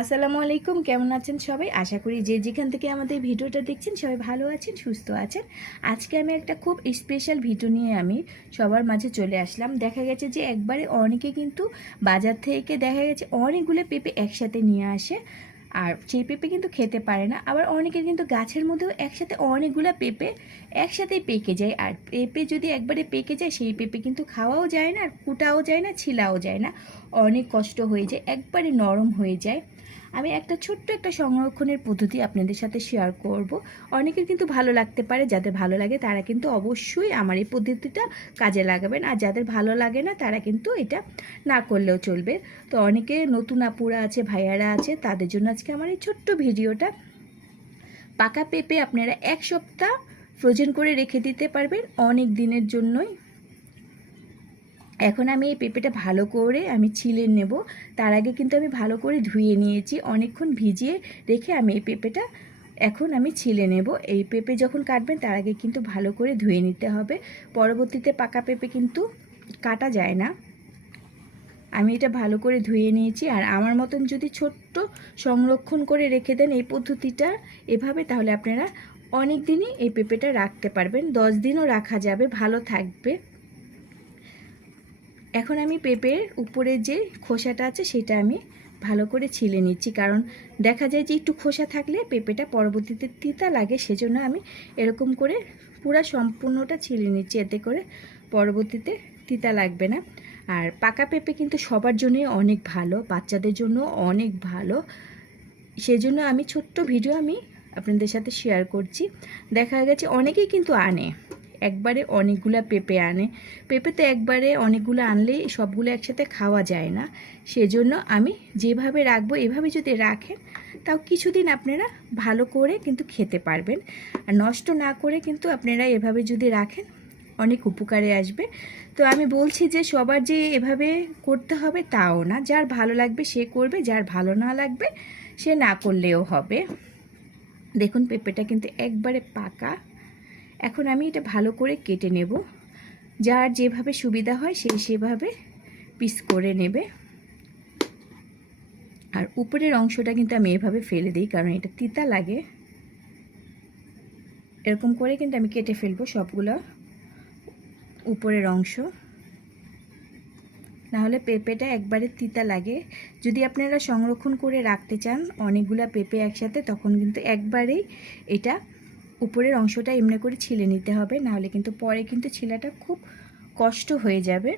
আসসালামু আলাইকুম, কেমন আছেন সবাই? আশা করি যে যেখান থেকে আমাদের ভিডিওটা দেখছেন সবাই ভালো আছেন, সুস্থ আছেন। আজকে আমি একটা খুব স্পেশাল ভিডিও নিয়ে আমি সবার মাঝে চলে আসলাম। দেখা গেছে যে একবারে অনেকে কিন্তু বাজার থেকে দেখা গেছে অনেকগুলো পেঁপে একসাথে নিয়ে আসে। আর সেই পেঁপে কিন্তু খেতে পারে না। আবার অনেকের কিন্তু গাছের মধ্যেও একসাথে অনেকগুলো পেঁপে একসাথেই পেকে যায়। আর পেঁপে যদি একবারে পেকে যায়, সেই পেঁপে কিন্তু খাওয়াও যায় না, আর কুটাও যায় না, ছিলাও যায় না। অনেক কষ্ট হয়ে যায়, একবারে নরম হয়ে যায়। আমি একটা ছোট্ট একটা সংরক্ষণের পদ্ধতি আপনাদের সাথে শেয়ার করব। অনেকের কিন্তু ভালো লাগতে পারে, যাদের ভালো লাগে তারা কিন্তু অবশ্যই আমার এই পদ্ধতিটা কাজে লাগাবেন। আর যাদের ভালো লাগে না, তারা কিন্তু এটা না করলেও চলবে। তো অনেকে নতুন আপুরা আছে, ভাইয়ারা আছে, তাদের জন্য আজকে আমার এই ছোট্ট ভিডিওটা পাকা পেঁপে আপনারা এক সপ্তাহ ফ্রোজেন করে রেখে দিতে পারবেন। অনেক দিনের জন্যই এখন আমি এই পেঁপেটা ভালো করে আমি ছিলে নেব। তার আগে কিন্তু আমি ভালো করে ধুয়ে নিয়েছি, অনেকক্ষণ ভিজিয়ে রেখে আমি এই পেঁপেটা এখন আমি ছিলে নেব। এই পেঁপে যখন কাটবেন তার আগে কিন্তু ভালো করে ধুয়ে নিতে হবে। পরবর্তীতে পাকা পেঁপে কিন্তু কাটা যায় না। আমি এটা ভালো করে ধুয়ে নিয়েছি আর আমার মতন যদি ছোট্ট সংরক্ষণ করে রেখে দেন এই পদ্ধতিটা এভাবে, তাহলে আপনারা অনেক দিনই এই পেঁপেটা রাখতে পারবেন। দশ দিনও রাখা যাবে। ভালো থাকবে। এখন আমি পেঁপের উপরে যে খোসাটা আছে সেটা আমি ভালো করে ছিলে নিচ্ছি। কারণ দেখা যায় যে একটু খোসা থাকলে পেঁপেটা পরবর্তীতে তিতা লাগে, সেজন্য আমি এরকম করে পুরো সম্পূর্ণটা ছিলে নিচ্ছি। এতে করে পরবর্তীতে তিতা লাগবে না। আর পাকা পেঁপে কিন্তু সবার জন্যই অনেক ভালো, বাচ্চাদের জন্য অনেক ভালো। সেজন্য আমি ছোট্ট ভিডিও আমি আপনাদের সাথে শেয়ার করছি। দেখা গেছে অনেকেই কিন্তু আনে। একবারে অনেকগুলা পেঁপে আনে। পেঁপে তো একবারে অনেকগুলো আনলে সবগুলো একসাথে খাওয়া যায় না। সেজন্য আমি যেভাবে রাখব, এভাবে যদি রাখেন, তাও কিছুদিন আপনারা ভালো করে কিন্তু খেতে পারবেন। আর নষ্ট না করে কিন্তু আপনারা এভাবে যদি রাখেন, অনেক উপকারে আসবে। তো আমি বলছি যে সবার যে এভাবে করতে হবে তাও না। যার ভালো লাগবে সে করবে, যার ভালো না লাগবে সে না করলেও হবে। দেখুন, পেঁপেটা কিন্তু একবারে পাকা। এখন আমি এটা ভালো করে কেটে নেব। যার যেভাবে সুবিধা হয় সেই সেভাবে পিস করে নেবে। আর উপরের অংশটা কিন্তু আমি এভাবে ফেলে দিই, কারণ এটা তিতা লাগে। এরকম করে কিন্তু আমি কেটে ফেলব সবগুলো উপরের অংশ। নাহলে পেঁপেটা একবারে তিতা লাগে। যদি আপনারা সংরক্ষণ করে রাখতে চান অনেকগুলো পেঁপে একসাথে, তখন কিন্তু একবারেই এটা উপরের অংশটা এমনি করে ছিলে নিতে হবে, নাহলে কিন্তু পরে কিন্তু ছিলাটা খুব কষ্ট হয়ে যাবে।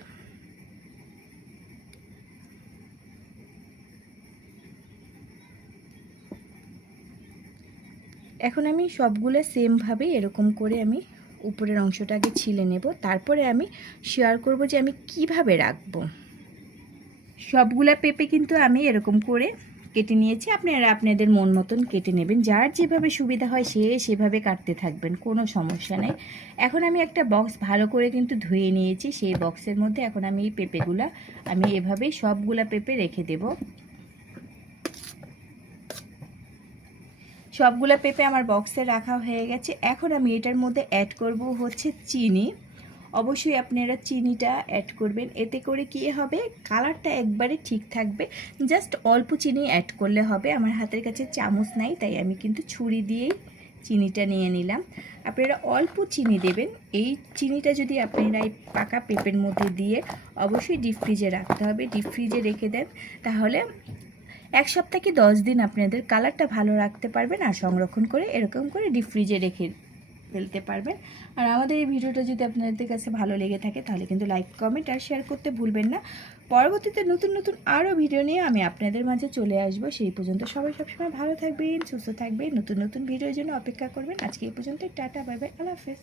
এখন আমি সবগুলো সেমভাবে এরকম করে আমি উপরের অংশটাকে ছিলে নেব। তারপরে আমি শেয়ার করব যে আমি কীভাবে রাখব। সবগুলা পেঁপে কিন্তু আমি এরকম করে কেটে নিয়েছি। আপনারা আপনাদের মন মতন কেটে নেবেন। যার যেভাবে সুবিধা হয় সে সেভাবে কাটতে থাকবেন, কোনো সমস্যা নেই। এখন আমি একটা বক্স ভালো করে কিন্তু ধুয়ে নিয়েছি। সেই বক্সের মধ্যে এখন আমি এই পেঁপেগুলা, আমি এভাবেই সবগুলা পেঁপে রেখে দেব। সবগুলা পেঁপে আমার বক্সে রাখা হয়ে গেছে। এখন আমি এটার মধ্যে অ্যাড করব হচ্ছে চিনি। অবশ্যই আপনারা চিনিটা অ্যাড করবেন। এতে করে কি হবে? কালারটা একবারে ঠিক থাকবে। জাস্ট অল্প চিনি অ্যাড করলে হবে। আমার হাতের কাছে চামচ নাই, তাই আমি কিন্তু ছুরি দিয়েই চিনিটা নিয়ে নিলাম। আপনারা অল্প চিনি দেবেন। এই চিনিটা যদি আপনারা এই পাকা পেঁপের মধ্যে দিয়ে অবশ্যই ডিপ ফ্রিজে রাখতে হবে। ডিপ ফ্রিজে রেখে দেন। তাহলে এক সপ্তাহ কি দশ দিন আপনাদের কালারটা ভালো রাখতে পারবেন আর সংরক্ষণ করে এরকম করে ডিপ ফ্রিজে রেখে ফেলতে পারবেন। আর আমাদের এই ভিডিওটা যদি আপনাদের কাছে ভালো লেগে থাকে, তাহলে কিন্তু লাইক কমেন্ট আর শেয়ার করতে ভুলবেন না। পরবর্তীতে নতুন নতুন আরও ভিডিও নিয়ে আমি আপনাদের মাঝে চলে আসব। সেই পর্যন্ত সবাই সবসময় ভালো থাকবেন, সুস্থ থাকবেন। নতুন নতুন ভিডিওর জন্য অপেক্ষা করবেন। আজকে এই পর্যন্ত টাটা বাই বাই আল্লাহ হাফেজ।